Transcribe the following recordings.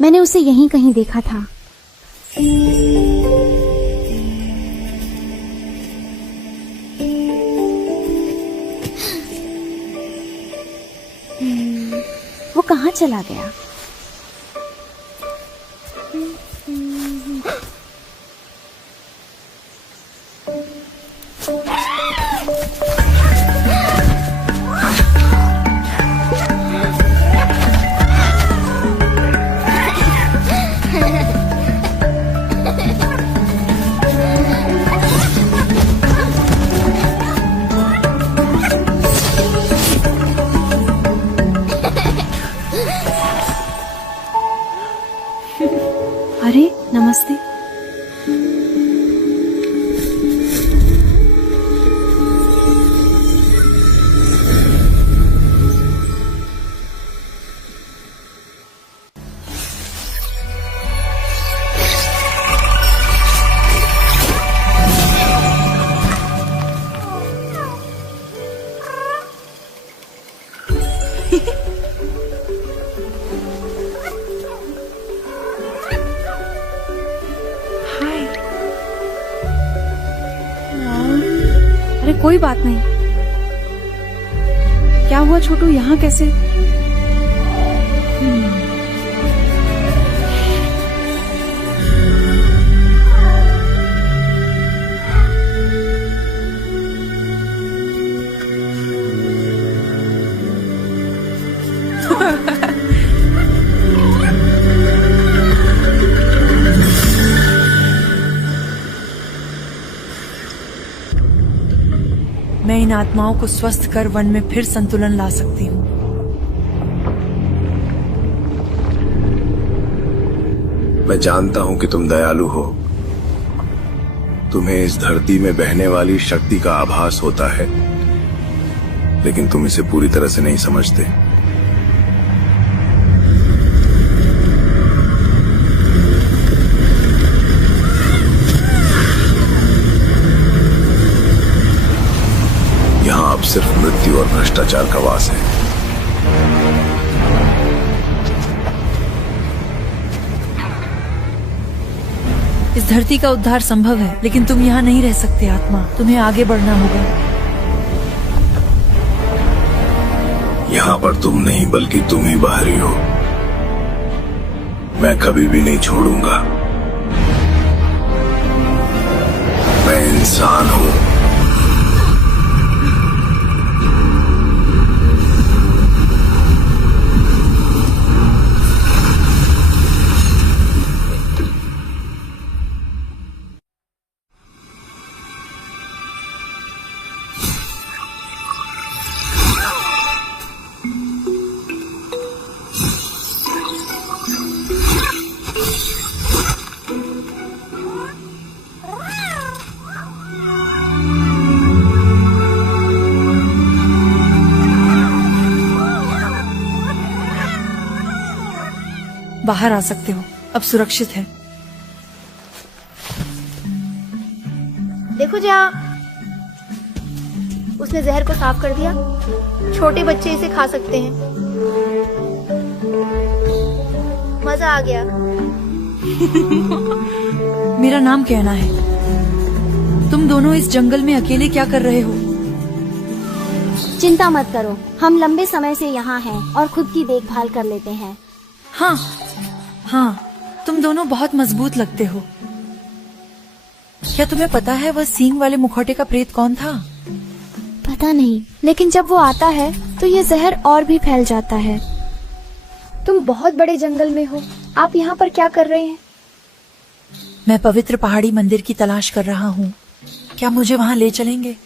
मैंने उसे यहीं कहीं देखा था। वो कहाँ चला गया? अरे नमस्ते। अरे कोई बात नहीं। क्या हुआ छोटू, यहाँ कैसे? मैं इन आत्माओं को स्वस्थ कर वन में फिर संतुलन ला सकती हूँ। मैं जानता हूँ कि तुम दयालु हो। तुम्हें इस धरती में बहने वाली शक्ति का आभास होता है, लेकिन तुम इसे पूरी तरह से नहीं समझते। यहाँ अब सिर्फ मृत्यु और भ्रष्टाचार का वास है। इस धरती का उद्धार संभव है, लेकिन तुम यहाँ नहीं रह सकते आत्मा। तुम्हें आगे बढ़ना होगा। यहाँ पर तुम नहीं बल्कि तुम ही बाहरी हो। मैं कभी भी नहीं छोड़ूंगा। मैं इंसान हूँ। बाहर आ सकते हो, अब सुरक्षित है। देखो जया, उसने जहर को साफ कर दिया। छोटे बच्चे इसे खा सकते हैं। मजा आ गया। मेरा नाम कहना है। तुम दोनों इस जंगल में अकेले क्या कर रहे हो? चिंता मत करो, हम लंबे समय से यहाँ हैं और खुद की देखभाल कर लेते हैं। हाँ, तुम दोनों बहुत मजबूत लगते हो। क्या तुम्हें पता है वह सींग वाले मुखौटे का प्रेत कौन था? पता नहीं, लेकिन जब वो आता है तो ये जहर और भी फैल जाता है। तुम बहुत बड़े जंगल में हो, आप यहाँ पर क्या कर रहे हैं? मैं पवित्र पहाड़ी मंदिर की तलाश कर रहा हूँ। क्या मुझे वहाँ ले चलेंगे?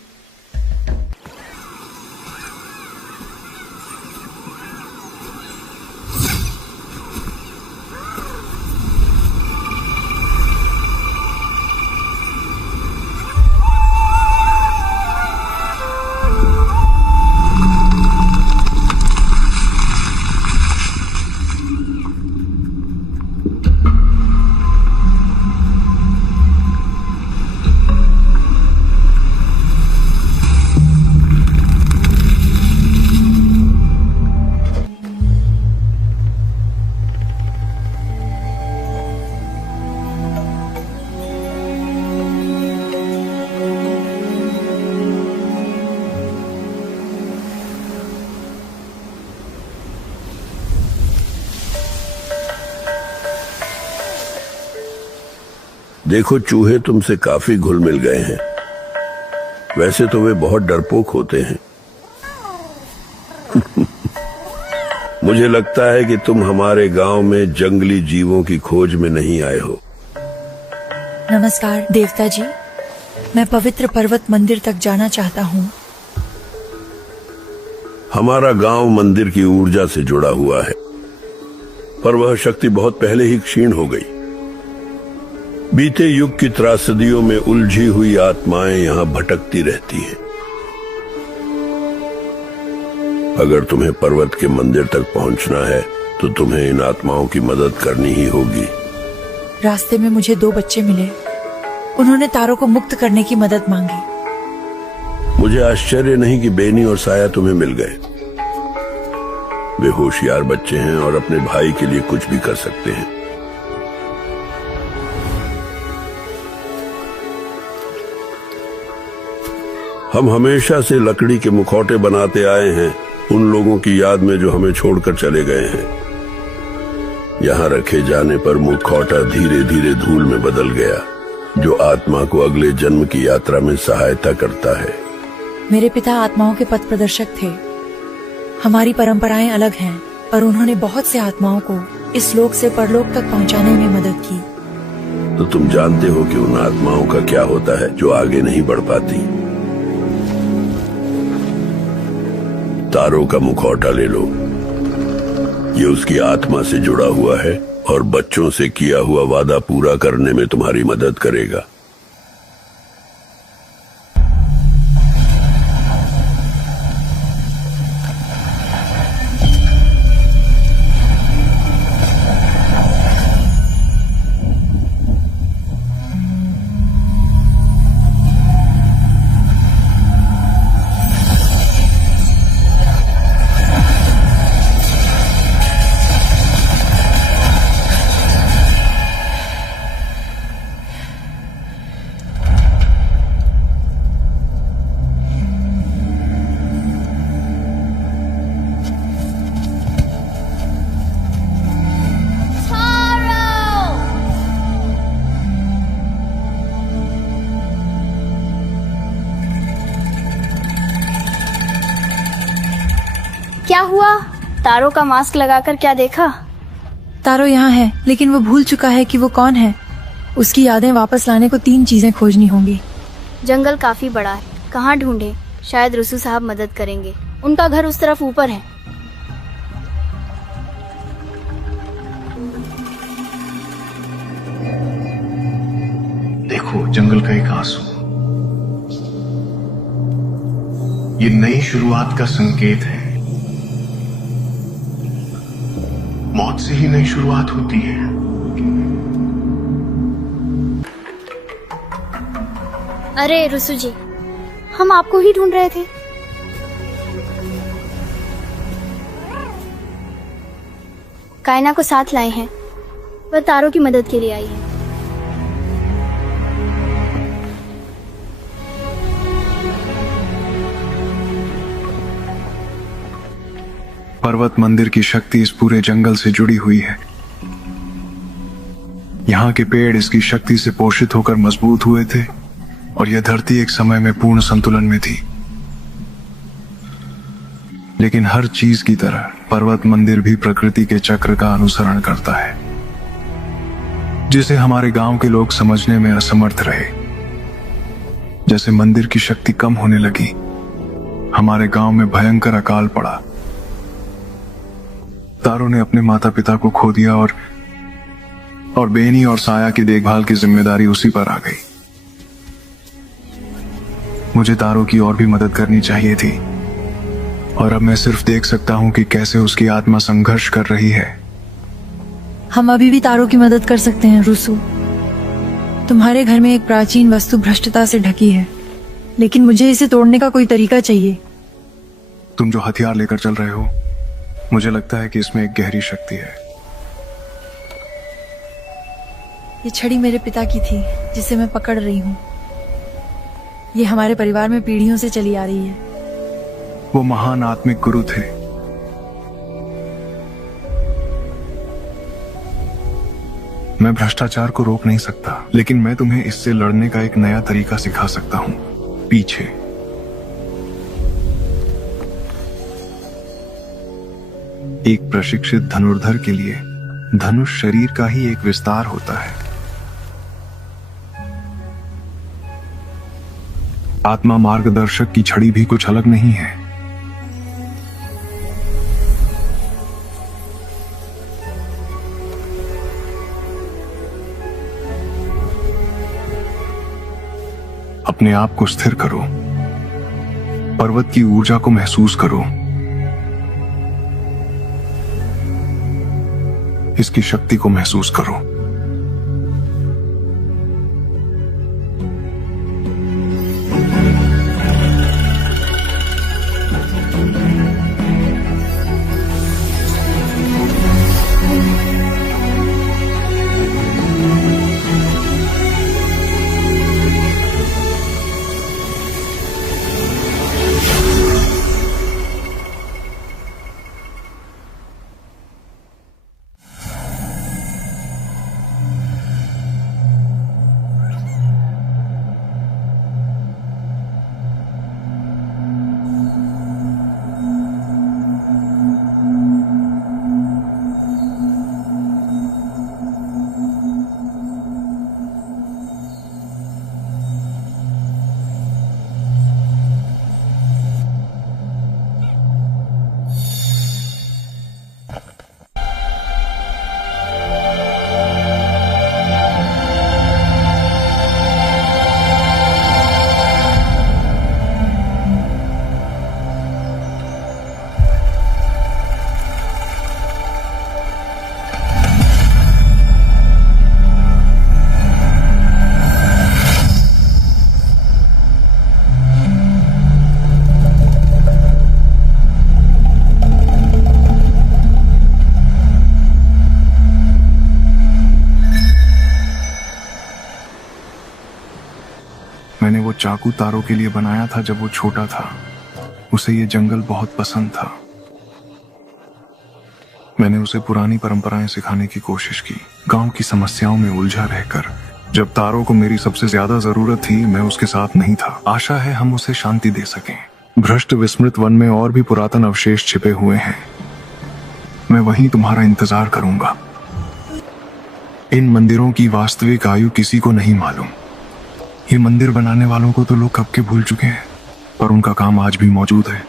देखो, चूहे तुमसे काफी घुल मिल गए हैं। वैसे तो वे बहुत डरपोक होते हैं। मुझे लगता है कि तुम हमारे गांव में जंगली जीवों की खोज में नहीं आए हो। नमस्कार देवता जी, मैं पवित्र पर्वत मंदिर तक जाना चाहता हूँ। हमारा गांव मंदिर की ऊर्जा से जुड़ा हुआ है, पर वह शक्ति बहुत पहले ही क्षीण हो गई। बीते युग की त्रासदियों में उलझी हुई आत्माएं यहां भटकती रहती हैं। अगर तुम्हें पर्वत के मंदिर तक पहुंचना है तो तुम्हें इन आत्माओं की मदद करनी ही होगी। रास्ते में मुझे 2 बच्चे मिले। उन्होंने तारों को मुक्त करने की मदद मांगी। मुझे आश्चर्य नहीं कि बेनी और साया तुम्हें मिल गए। वे होशियार बच्चे हैं और अपने भाई के लिए कुछ भी कर सकते हैं। हम हमेशा से लकड़ी के मुखौटे बनाते आए हैं उन लोगों की याद में जो हमें छोड़कर चले गए हैं। यहाँ रखे जाने पर मुखौटा धीरे धीरे धूल में बदल गया, जो आत्मा को अगले जन्म की यात्रा में सहायता करता है। मेरे पिता आत्माओं के पथ प्रदर्शक थे। हमारी परंपराएं अलग हैं, पर उन्होंने बहुत से आत्माओं को इस लोक से परलोक तक पहुंचाने में मदद की। तो तुम जानते हो कि उन आत्माओं का क्या होता है जो आगे नहीं बढ़ पाती। तारों का मुखौटा ले लो, ये उसकी आत्मा से जुड़ा हुआ है और बच्चों से किया हुआ वादा पूरा करने में तुम्हारी मदद करेगा। क्या हुआ? तारों का मास्क लगाकर क्या देखा? तारो यहाँ है, लेकिन वो भूल चुका है कि वो कौन है। उसकी यादें वापस लाने को 3 चीजें खोजनी होंगी। जंगल काफी बड़ा है, कहाँ ढूंढे? शायद रुसू साहब मदद करेंगे। उनका घर उस तरफ ऊपर है। देखो, जंगल का एक आंसू, ये नई शुरुआत का संकेत है। मौत से ही नई शुरुआत होती है। अरे रुसू जी, हम आपको ही ढूंढ रहे थे। कायना को साथ लाए हैं, वह तारों की मदद के लिए आई है। पर्वत मंदिर की शक्ति इस पूरे जंगल से जुड़ी हुई है। यहाँ के पेड़ इसकी शक्ति से पोषित होकर मजबूत हुए थे और यह धरती एक समय में पूर्ण संतुलन में थी। लेकिन हर चीज की तरह पर्वत मंदिर भी प्रकृति के चक्र का अनुसरण करता है, जिसे हमारे गांव के लोग समझने में असमर्थ रहे। जैसे मंदिर की शक्ति कम होने लगी, हमारे गांव में भयंकर अकाल पड़ा। तारों ने अपने माता पिता को खो दिया और बेनी और साया की देखभाल की जिम्मेदारी उसी पर आ गई। मुझे तारों की और भी मदद करनी चाहिए थी, और अब मैं सिर्फ देख सकता हूं कि कैसे उसकी आत्मा संघर्ष कर रही है। हम अभी भी तारों की मदद कर सकते हैं रुसू। तुम्हारे घर में एक प्राचीन वस्तु भ्रष्टता से ढकी है, लेकिन मुझे इसे तोड़ने का कोई तरीका चाहिए। तुम जो हथियार लेकर चल रहे हो, मुझे लगता है कि इसमें एक गहरी शक्ति है। ये छड़ी मेरे पिता की थी, जिसे मैं पकड़ रही हूँ। ये हमारे परिवार में पीढ़ियों से चली आ रही है। वो महान आत्मिक गुरु थे। मैं भ्रष्टाचार को रोक नहीं सकता, लेकिन मैं तुम्हें इससे लड़ने का एक नया तरीका सिखा सकता हूँ। पीछे। एक प्रशिक्षित धनुर्धर के लिए धनुष शरीर का ही एक विस्तार होता है। आत्मा मार्गदर्शक की छड़ी भी कुछ अलग नहीं है। अपने आप को स्थिर करो, पर्वत की ऊर्जा को महसूस करो, इसकी शक्ति को महसूस करो। मैंने वो चाकू तारों के लिए बनाया था जब वो छोटा था। उसे ये जंगल बहुत पसंद था। मैंने उसे पुरानी परंपराएं सिखाने की कोशिश की, गांव की समस्याओं में उलझा रहकर। जब तारों को मेरी सबसे ज्यादा जरूरत थी, मैं उसके साथ नहीं था। आशा है हम उसे शांति दे सकें। भ्रष्ट विस्मृत वन में और भी पुरातन अवशेष छिपे हुए हैं। मैं वहीं तुम्हारा इंतजार करूंगा। इन मंदिरों की वास्तविक आयु किसी को नहीं मालूम। ये मंदिर बनाने वालों को तो लोग कब के भूल चुके हैं, पर उनका काम आज भी मौजूद है।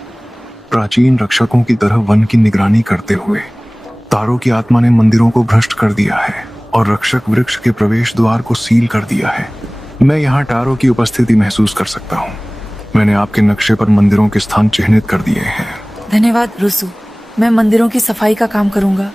प्राचीन रक्षकों की तरह वन की निगरानी करते हुए तारों की आत्मा ने मंदिरों को भ्रष्ट कर दिया है और रक्षक वृक्ष के प्रवेश द्वार को सील कर दिया है। मैं यहाँ तारों की उपस्थिति महसूस कर सकता हूँ। मैंने आपके नक्शे पर मंदिरों के स्थान चिन्हित कर दिए हैं। धन्यवाद रुसु। मैं मंदिरों की सफाई का काम करूंगा।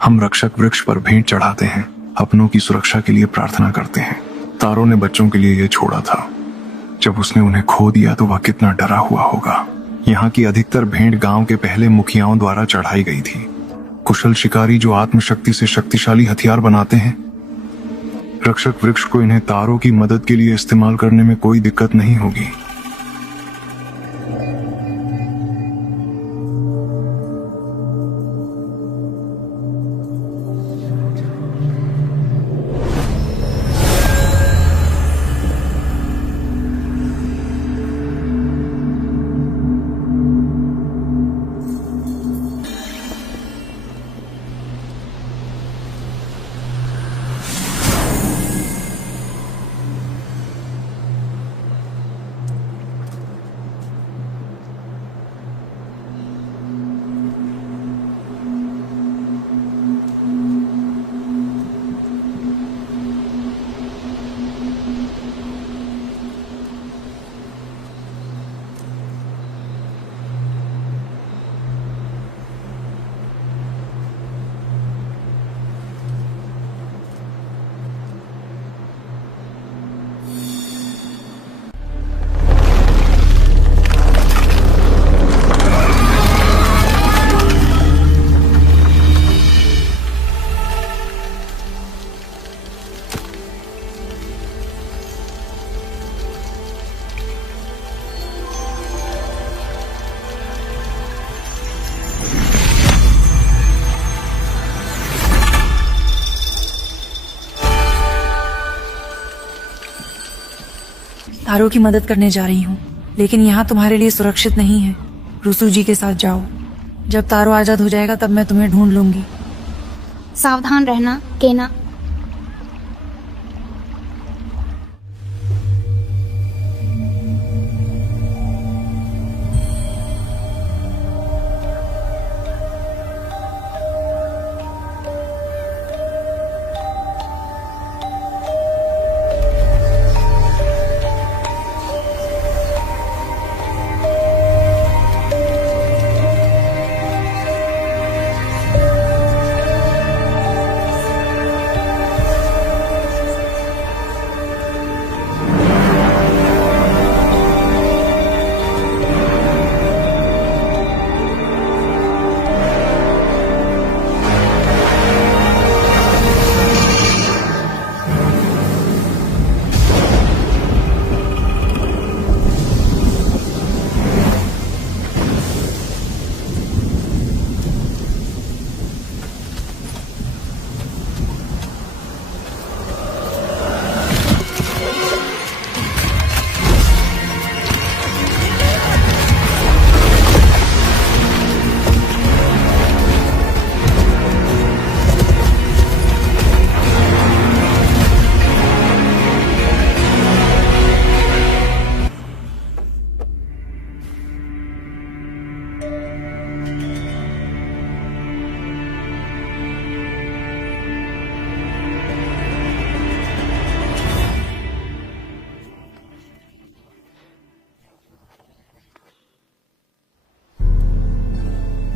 हम रक्षक वृक्ष पर भेंट चढ़ाते हैं, अपनों की सुरक्षा के लिए प्रार्थना करते हैं। तारों ने बच्चों के लिए यह छोड़ा था। जब उसने उन्हें खो दिया तो वह कितना डरा हुआ होगा। यहाँ की अधिकतर भेंट गांव के पहले मुखियाओं द्वारा चढ़ाई गई थी। कुशल शिकारी जो आत्मशक्ति से शक्तिशाली हथियार बनाते हैं। रक्षक वृक्ष को इन्हें तारों की मदद के लिए इस्तेमाल करने में कोई दिक्कत नहीं होगी। तारो की मदद करने जा रही हूँ, लेकिन यहाँ तुम्हारे लिए सुरक्षित नहीं है। रुसू जी के साथ जाओ। जब तारो आजाद हो जाएगा तब मैं तुम्हें ढूंढ लूंगी। सावधान रहना केना।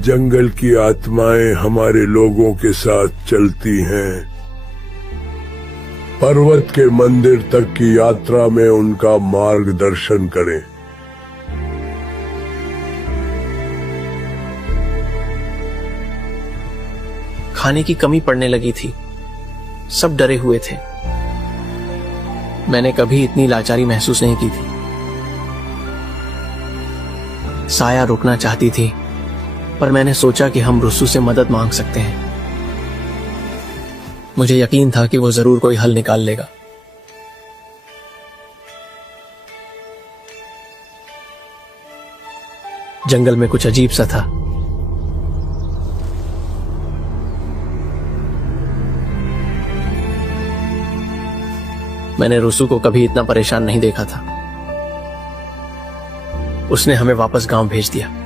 जंगल की आत्माएं हमारे लोगों के साथ चलती हैं। पर्वत के मंदिर तक की यात्रा में उनका मार्गदर्शन करें। खाने की कमी पड़ने लगी थी। सब डरे हुए थे। मैंने कभी इतनी लाचारी महसूस नहीं की थी। साया रुकना चाहती थी, पर मैंने सोचा कि हम रुसू से मदद मांग सकते हैं। मुझे यकीन था कि वो जरूर कोई हल निकाल लेगा। जंगल में कुछ अजीब सा था। मैंने रुसू को कभी इतना परेशान नहीं देखा था। उसने हमें वापस गांव भेज दिया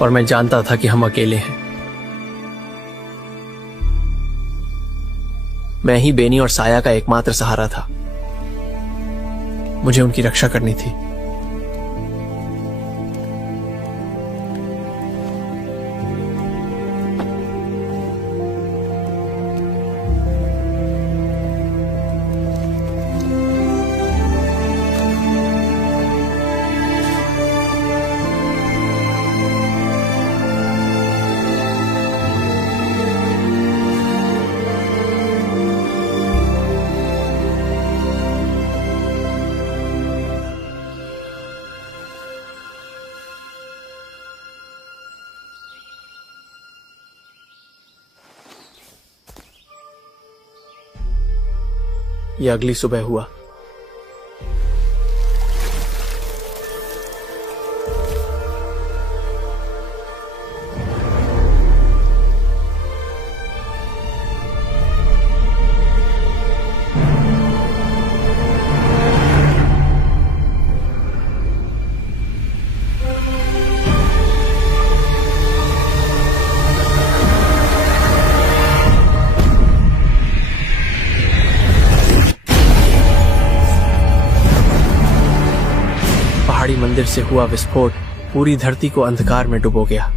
और मैं जानता था कि हम अकेले हैं। मैं ही बेनी और साया का एकमात्र सहारा था। मुझे उनकी रक्षा करनी थी। यह अगली सुबह हुआ। पहाड़ी मंदिर से हुआ विस्फोट पूरी धरती को अंधकार में डुबो गया।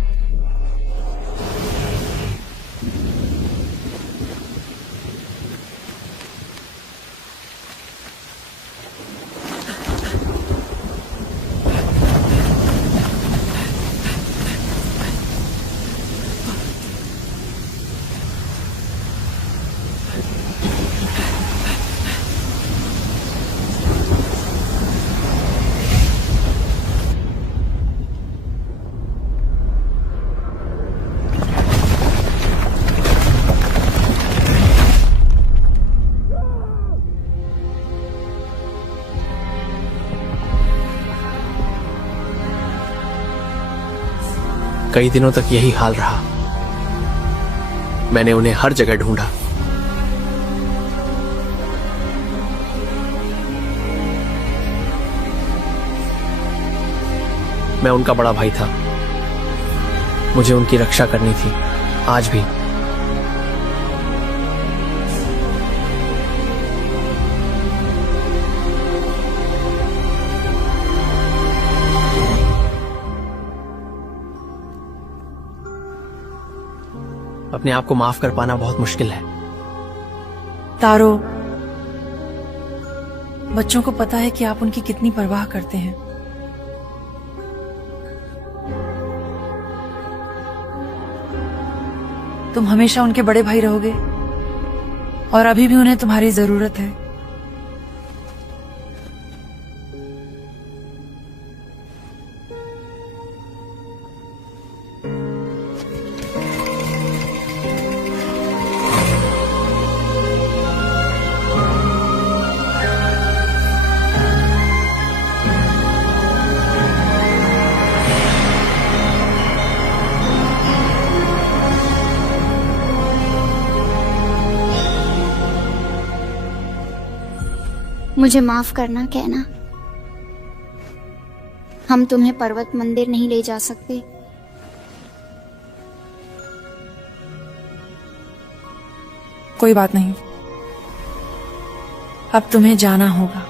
कई दिनों तक यही हाल रहा। मैंने उन्हें हर जगह ढूंढा। मैं उनका बड़ा भाई था। मुझे उनकी रक्षा करनी थी, आज भी। अपने आप को माफ कर पाना बहुत मुश्किल है। तारो, बच्चों को पता है कि आप उनकी कितनी परवाह करते हैं। तुम हमेशा उनके बड़े भाई रहोगे और अभी भी उन्हें तुम्हारी जरूरत है। मुझे माफ करना कहना। हम तुम्हें पर्वत मंदिर नहीं ले जा सकते। कोई बात नहीं, अब तुम्हें जाना होगा।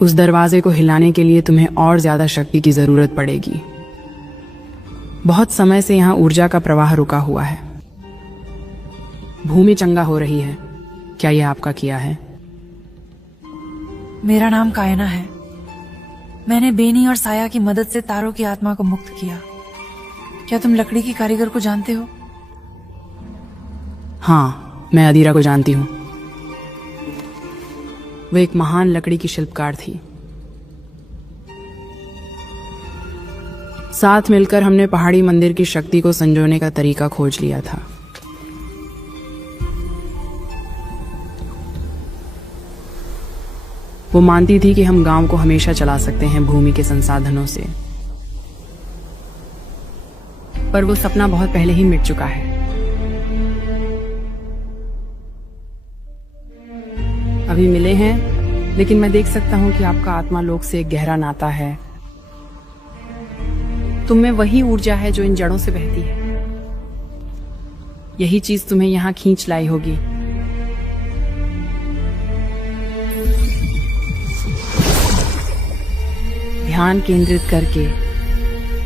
उस दरवाजे को हिलाने के लिए तुम्हें और ज्यादा शक्ति की जरूरत पड़ेगी। बहुत समय से यहाँ ऊर्जा का प्रवाह रुका हुआ है। भूमि चंगा हो रही है। क्या यह आपका किया है? मेरा नाम कायना है। मैंने बेनी और साया की मदद से तारों की आत्मा को मुक्त किया। क्या तुम लकड़ी की कारीगर को जानते हो? हाँ, मैं अदीरा को जानती हूँ। वो एक महान लकड़ी की शिल्पकार थी। साथ मिलकर हमने पहाड़ी मंदिर की शक्ति को संजोने का तरीका खोज लिया था। वो मानती थी कि हम गांव को हमेशा चला सकते हैं भूमि के संसाधनों से, पर वो सपना बहुत पहले ही मिट चुका है। अभी मिले हैं, लेकिन मैं देख सकता हूं कि आपका आत्मा लोक से एक गहरा नाता है। तुम में वही ऊर्जा है जो इन जड़ों से बहती है। यही चीज तुम्हें यहां खींच लाई होगी। ध्यान केंद्रित करके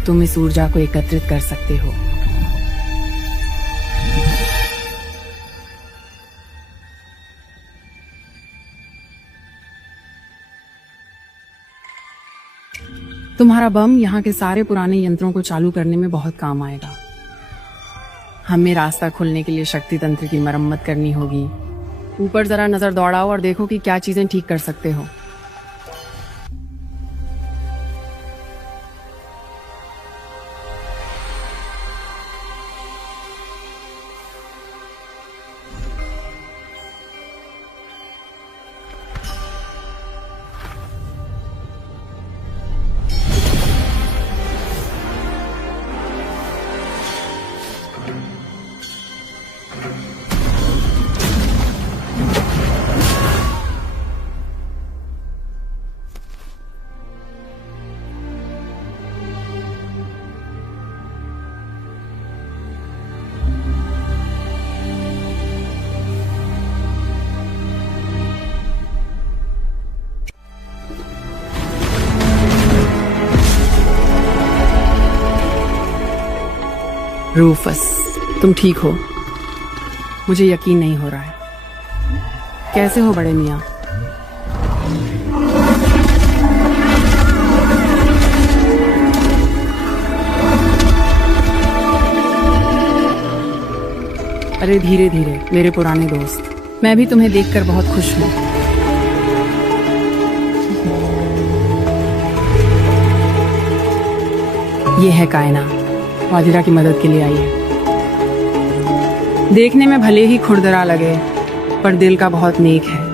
तुम इस ऊर्जा को एकत्रित कर सकते हो। तुम्हारा बम यहाँ के सारे पुराने यंत्रों को चालू करने में बहुत काम आएगा। हमें रास्ता खोलने के लिए शक्ति तंत्र की मरम्मत करनी होगी। ऊपर जरा नजर दौड़ाओ और देखो कि क्या चीजें ठीक कर सकते हो। रूफस, तुम ठीक हो? मुझे यकीन नहीं हो रहा है। कैसे हो बड़े मियाँ? अरे धीरे धीरे मेरे पुराने दोस्त, मैं भी तुम्हें देखकर बहुत खुश हूँ। ये है कायना, वाजिरा की मदद के लिए आई है। देखने में भले ही खुरदरा लगे, पर दिल का बहुत नेक है।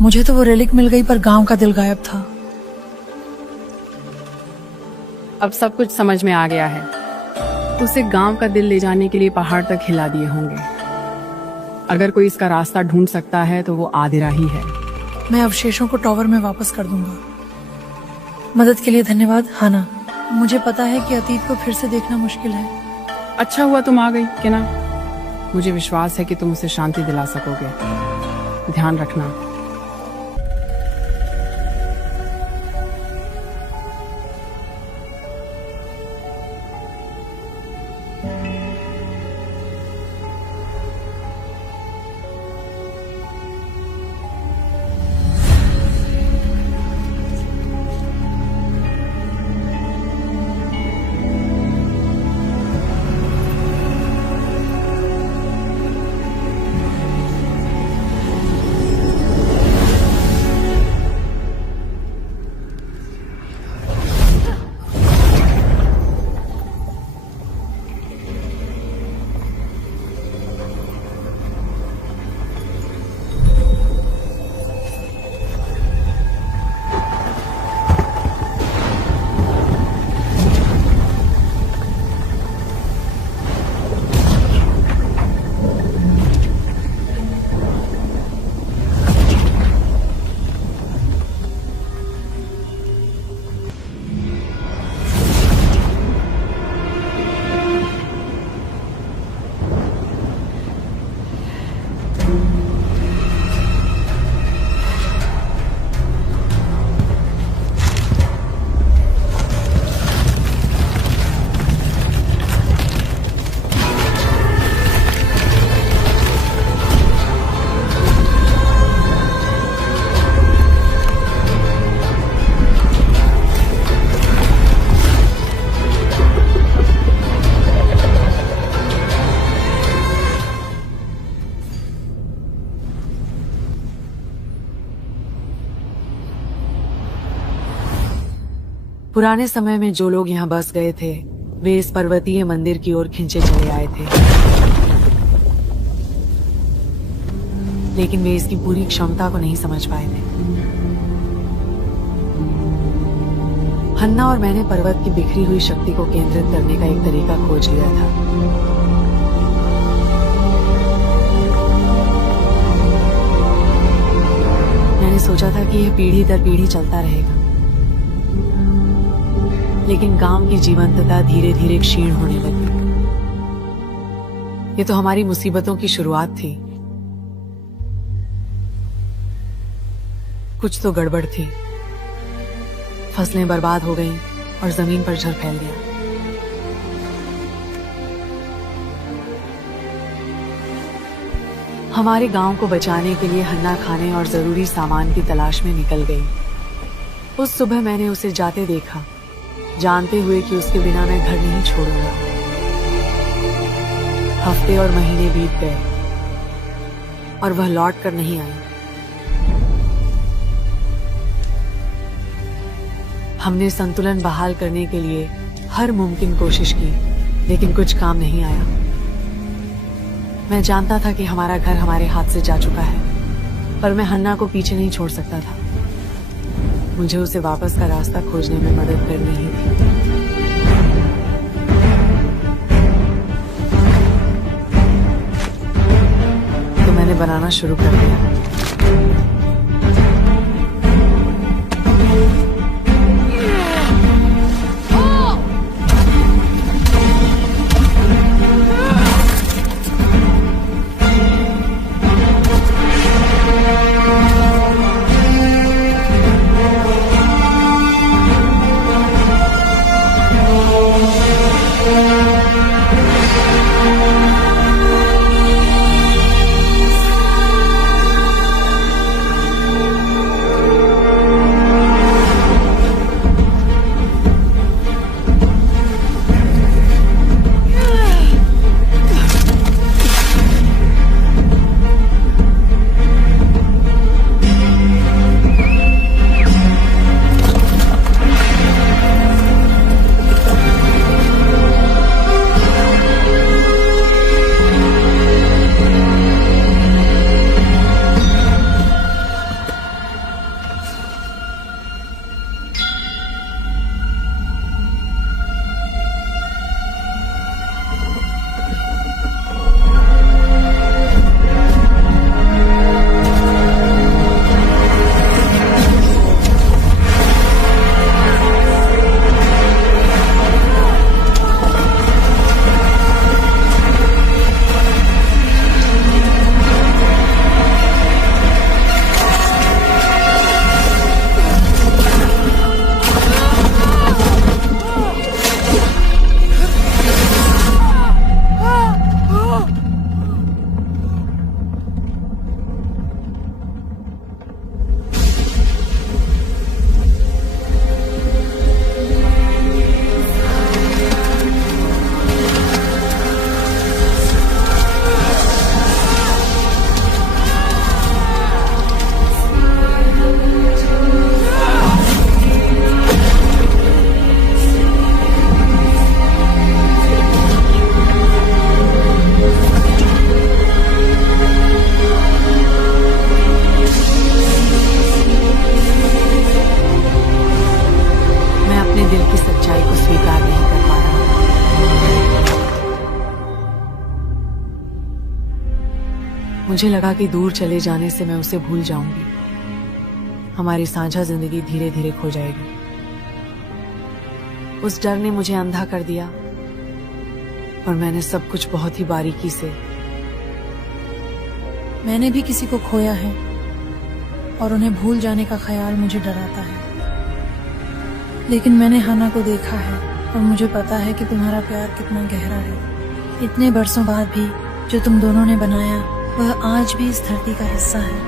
मुझे तो वो रेलिक मिल गई, पर गांव का दिल गायब था। अब सब कुछ समझ में आ गया है। उसे गांव का दिल ले जाने के लिए पहाड़ तक हिला दिए होंगे। अगर कोई इसका रास्ता ढूंढ सकता है तो वो आदिरा ही है। मैं अवशेषों को टॉवर में वापस कर दूंगा। मदद के लिए धन्यवाद हाना। मुझे पता है कि अतीत को फिर से देखना मुश्किल है। अच्छा हुआ तुम आ गई, क्या ना? मुझे विश्वास है कि तुम उसे शांति दिला सकोगे। ध्यान रखना। पुराने समय में जो लोग यहाँ बस गए थे वे इस पर्वतीय मंदिर की ओर खींचे चले आए थे, लेकिन वे इसकी पूरी क्षमता को नहीं समझ पाए थे। हन्ना और मैंने पर्वत की बिखरी हुई शक्ति को केंद्रित करने का एक तरीका खोज लिया था। मैंने सोचा था कि यह पीढ़ी दर पीढ़ी चलता रहेगा, लेकिन गांव की जीवंतता धीरे धीरे क्षीण होने लगी। ये तो हमारी मुसीबतों की शुरुआत थी। कुछ तो गड़बड़ थी। फसलें बर्बाद हो गईं और जमीन पर जल फैल गया। हमारे गांव को बचाने के लिए हन्ना खाने और जरूरी सामान की तलाश में निकल गई। उस सुबह मैंने उसे जाते देखा, जानते हुए कि उसके बिना मैं घर नहीं छोड़ूंगा। हफ्ते और महीने बीत गए और वह लौट कर नहीं आई। हमने संतुलन बहाल करने के लिए हर मुमकिन कोशिश की, लेकिन कुछ काम नहीं आया। मैं जानता था कि हमारा घर हमारे हाथ से जा चुका है, पर मैं हन्ना को पीछे नहीं छोड़ सकता था। मुझे उसे वापस का रास्ता खोजने में मदद करनी ही थी। तो मैंने बनाना शुरू कर दिया। मुझे लगा कि दूर चले जाने से मैं उसे भूल जाऊंगी, हमारी साझा जिंदगी धीरे धीरे खो जाएगी। उस डर ने मुझे अंधा कर दिया और मैंने सब कुछ बहुत ही बारीकी से। मैंने भी किसी को खोया है और उन्हें भूल जाने का ख्याल मुझे डराता है, लेकिन मैंने हन्ना को देखा है और मुझे पता है कि तुम्हारा प्यार कितना गहरा है। इतने बरसों बाद भी जो तुम दोनों ने बनाया वह आज भी इस धरती का हिस्सा है।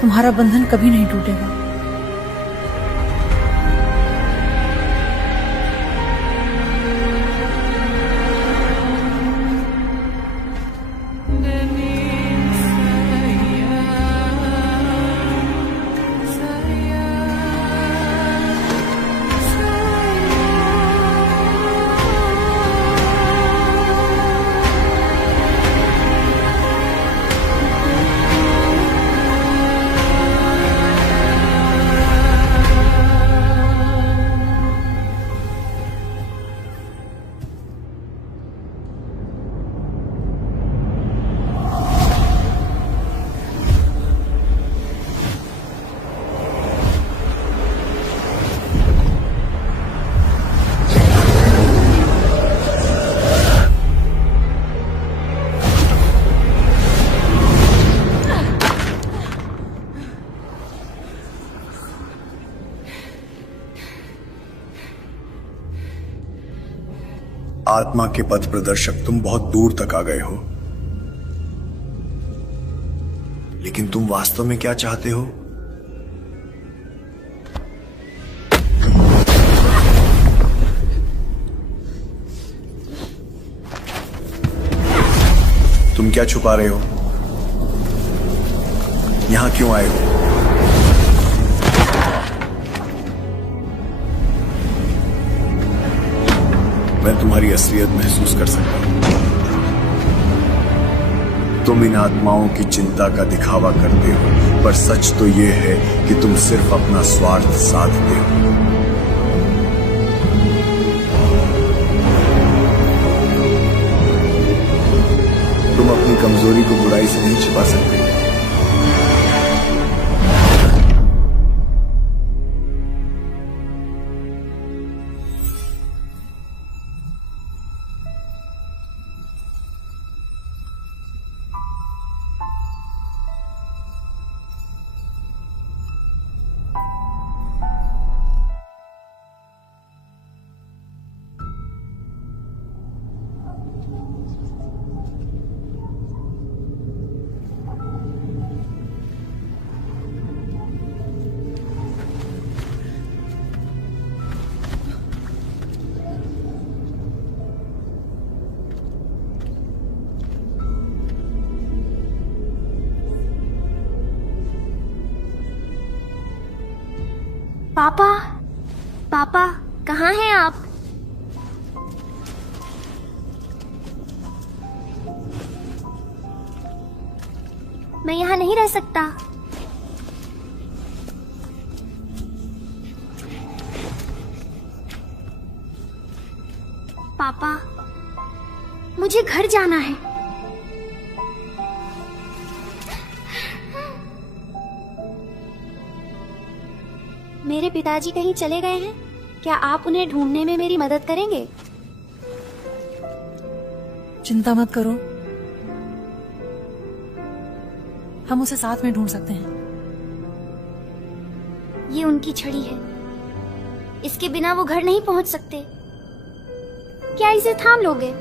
तुम्हारा बंधन कभी नहीं टूटेगा। आत्मा के पथ प्रदर्शक, तुम बहुत दूर तक आ गए हो, लेकिन तुम वास्तव में क्या चाहते हो? तुम क्या छुपा रहे हो? यहां क्यों आए हो? मैं तुम्हारी असलियत महसूस कर सकता हूं। तुम इन आत्माओं की चिंता का दिखावा करते हो, पर सच तो यह है कि तुम सिर्फ अपना स्वार्थ साधते हो। तुम अपनी कमजोरी को बुराई से नहीं छिपा सकते। पापा, पापा, कहाँ हैं आप? मैं यहाँ नहीं रह सकता। पापा, मुझे घर जाना है। मेरे पिताजी कहीं चले गए हैं? क्या आप उन्हें ढूंढने में मेरी मदद करेंगे? चिंता मत करो, हम उसे साथ में ढूंढ सकते हैं। ये उनकी छड़ी है, इसके बिना वो घर नहीं पहुंच सकते। क्या इसे थाम लोगे?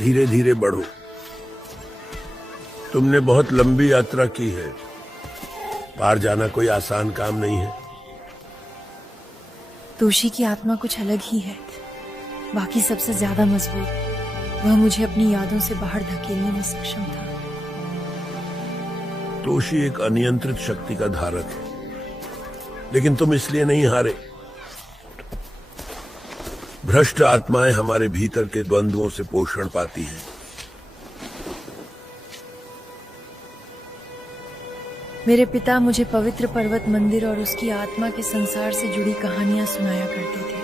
धीरे धीरे बढ़ो। तुमने बहुत लंबी यात्रा की है, पार जाना कोई आसान काम नहीं है। तोशी की आत्मा कुछ अलग ही है, बाकी सबसे ज्यादा मजबूत। वह मुझे अपनी यादों से बाहर धकेलने में सक्षम था। तोशी एक अनियंत्रित शक्ति का धारक है, लेकिन तुम इसलिए नहीं हारे। भ्रष्ट आत्माएं हमारे भीतर के द्वंद्वों से पोषण पाती हैं। मेरे पिता मुझे पवित्र पर्वत मंदिर और उसकी आत्मा के संसार से जुड़ी कहानियां सुनाया करते थे।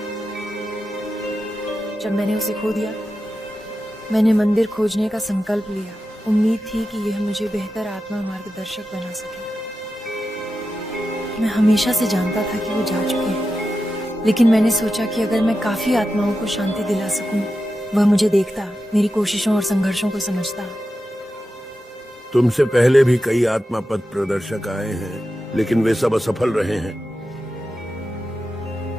जब मैंने उसे खो दिया, मैंने मंदिर खोजने का संकल्प लिया। उम्मीद थी कि यह मुझे बेहतर आत्मा मार्गदर्शक बना सके। मैं हमेशा से जानता था कि वो जा चुके हैं, लेकिन मैंने सोचा कि अगर मैं काफी आत्माओं को शांति दिला सकूं, वह मुझे देखता, मेरी कोशिशों और संघर्षों को समझता। तुमसे पहले भी कई आत्मा पथ प्रदर्शक आए हैं, लेकिन वे सब असफल रहे हैं।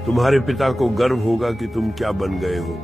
तुम्हारे पिता को गर्व होगा कि तुम क्या बन गए हो।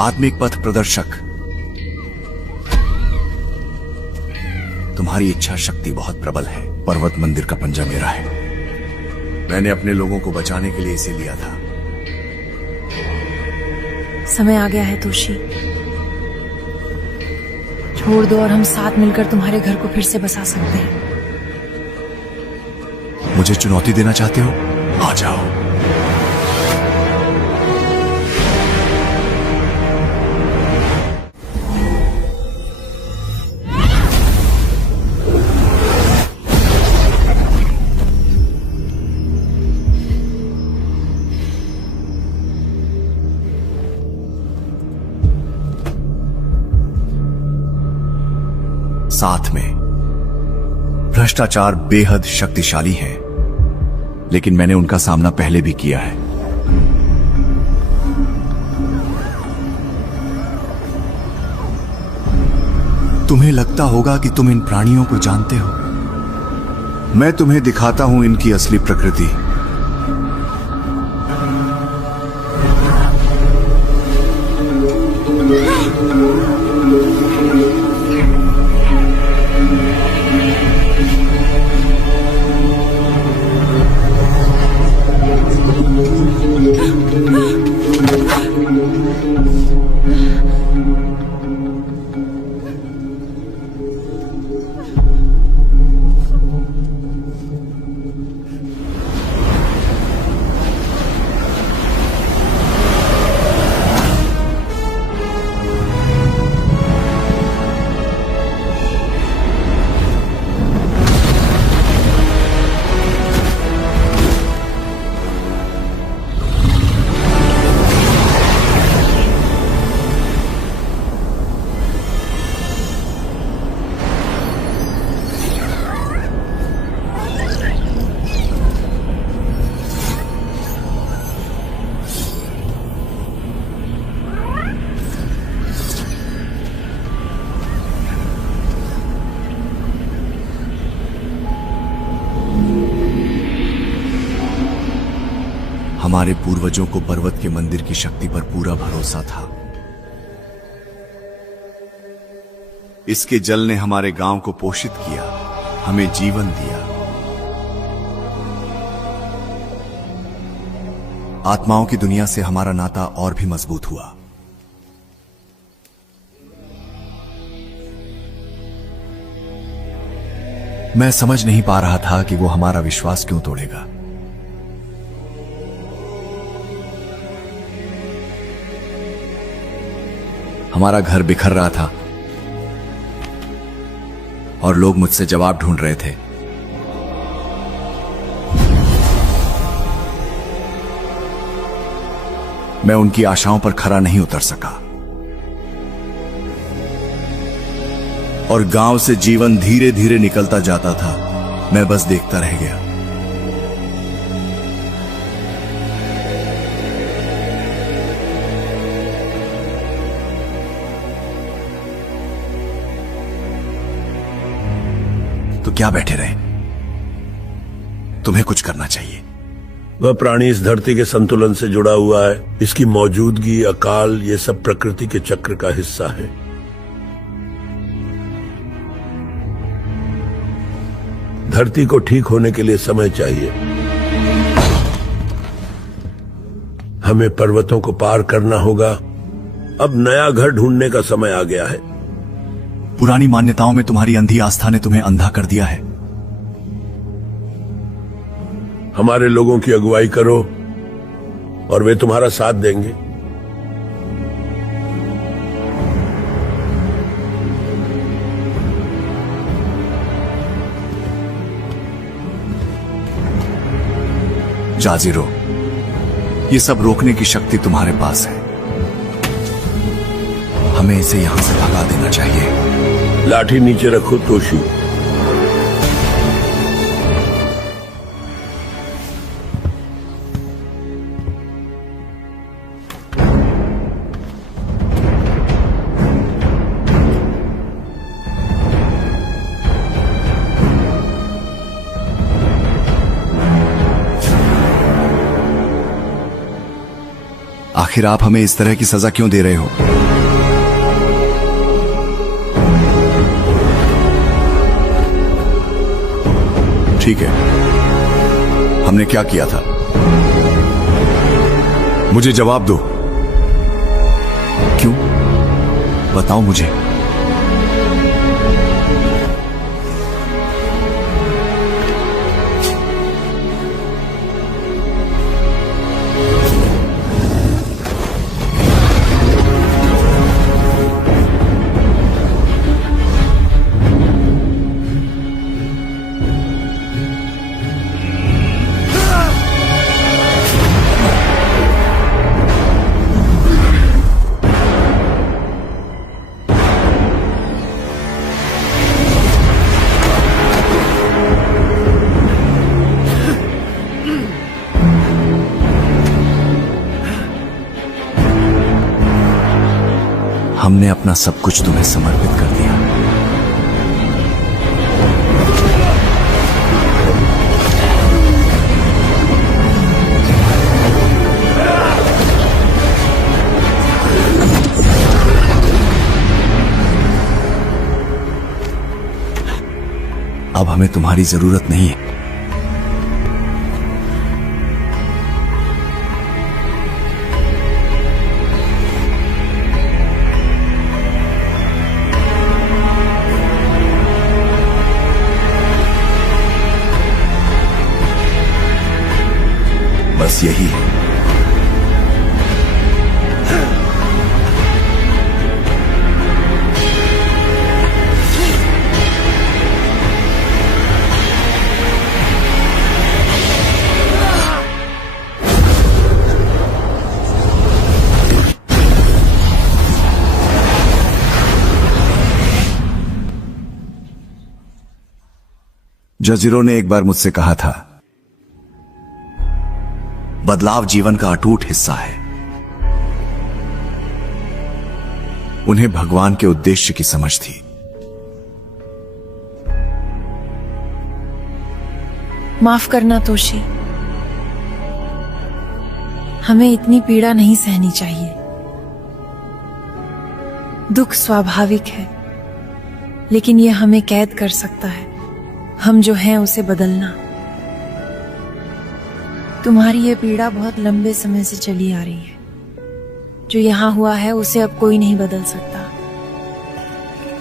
आत्मिक पथ प्रदर्शक। तुम्हारी इच्छा शक्ति बहुत प्रबल है। पर्वत मंदिर का पंजा मेरा है। मैंने अपने लोगों को बचाने के लिए इसे लिया था। समय आ गया है तोशी, छोड़ दो और हम साथ मिलकर तुम्हारे घर को फिर से बसा सकते हैं। मुझे चुनौती देना चाहते हो? आ जाओ। साथ में भ्रष्टाचार बेहद शक्तिशाली है, लेकिन मैंने उनका सामना पहले भी किया है। तुम्हें लगता होगा कि तुम इन प्राणियों को जानते हो। मैं तुम्हें दिखाता हूं इनकी असली प्रकृति। हमारे पूर्वजों को पर्वत के मंदिर की शक्ति पर पूरा भरोसा था। इसके जल ने हमारे गांव को पोषित किया, हमें जीवन दिया। आत्माओं की दुनिया से हमारा नाता और भी मजबूत हुआ। मैं समझ नहीं पा रहा था कि वो हमारा विश्वास क्यों तोड़ेगा। हमारा घर बिखर रहा था और लोग मुझसे जवाब ढूंढ रहे थे। मैं उनकी आशाओं पर खरा नहीं उतर सका और गांव से जीवन धीरे धीरे निकलता जाता था। मैं बस देखता रह गया। तो क्या बैठे रहे? तुम्हें कुछ करना चाहिए। वह प्राणी इस धरती के संतुलन से जुड़ा हुआ है। इसकी मौजूदगी, अकाल, ये सब प्रकृति के चक्र का हिस्सा है। धरती को ठीक होने के लिए समय चाहिए। हमें पर्वतों को पार करना होगा। अब नया घर ढूंढने का समय आ गया है। पुरानी मान्यताओं में तुम्हारी अंधी आस्था ने तुम्हें अंधा कर दिया है। हमारे लोगों की अगुवाई करो और वे तुम्हारा साथ देंगे। जाजिरो, ये सब रोकने की शक्ति तुम्हारे पास है। हमें इसे यहां से भगा देना चाहिए। लाठी नीचे रखो तोशी। आखिर आप हमें इस तरह की सजा क्यों दे रहे हो? ठीक है, हमने क्या किया था? मुझे जवाब दो। क्यों? बताओ मुझे। हमने अपना सब कुछ तुम्हें समर्पित कर दिया। अब हमें तुम्हारी जरूरत नहीं है। बस यही है। जजीरों ने एक बार मुझसे कहा था, बदलाव जीवन का अटूट हिस्सा है। उन्हें भगवान के उद्देश्य की समझ थी। माफ करना तोशी, हमें इतनी पीड़ा नहीं सहनी चाहिए। दुख स्वाभाविक है, लेकिन यह हमें कैद कर सकता है। हम जो हैं उसे बदलना। तुम्हारी ये पीड़ा बहुत लंबे समय से चली आ रही है। जो यहां हुआ है उसे अब कोई नहीं बदल सकता।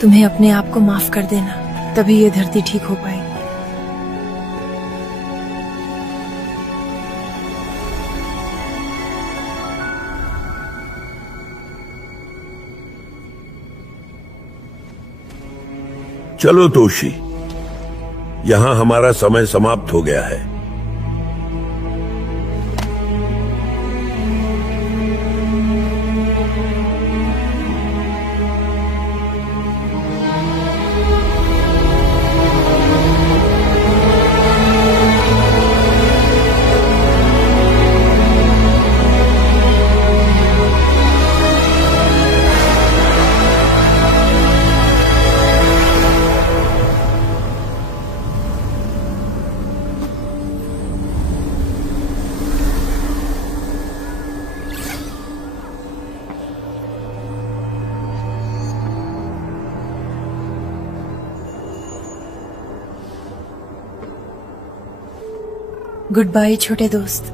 तुम्हें अपने आप को माफ कर देना, तभी ये धरती ठीक हो पाएगी। चलो तोशी, यहां हमारा समय समाप्त हो गया है। गुड बाय छोटे दोस्त।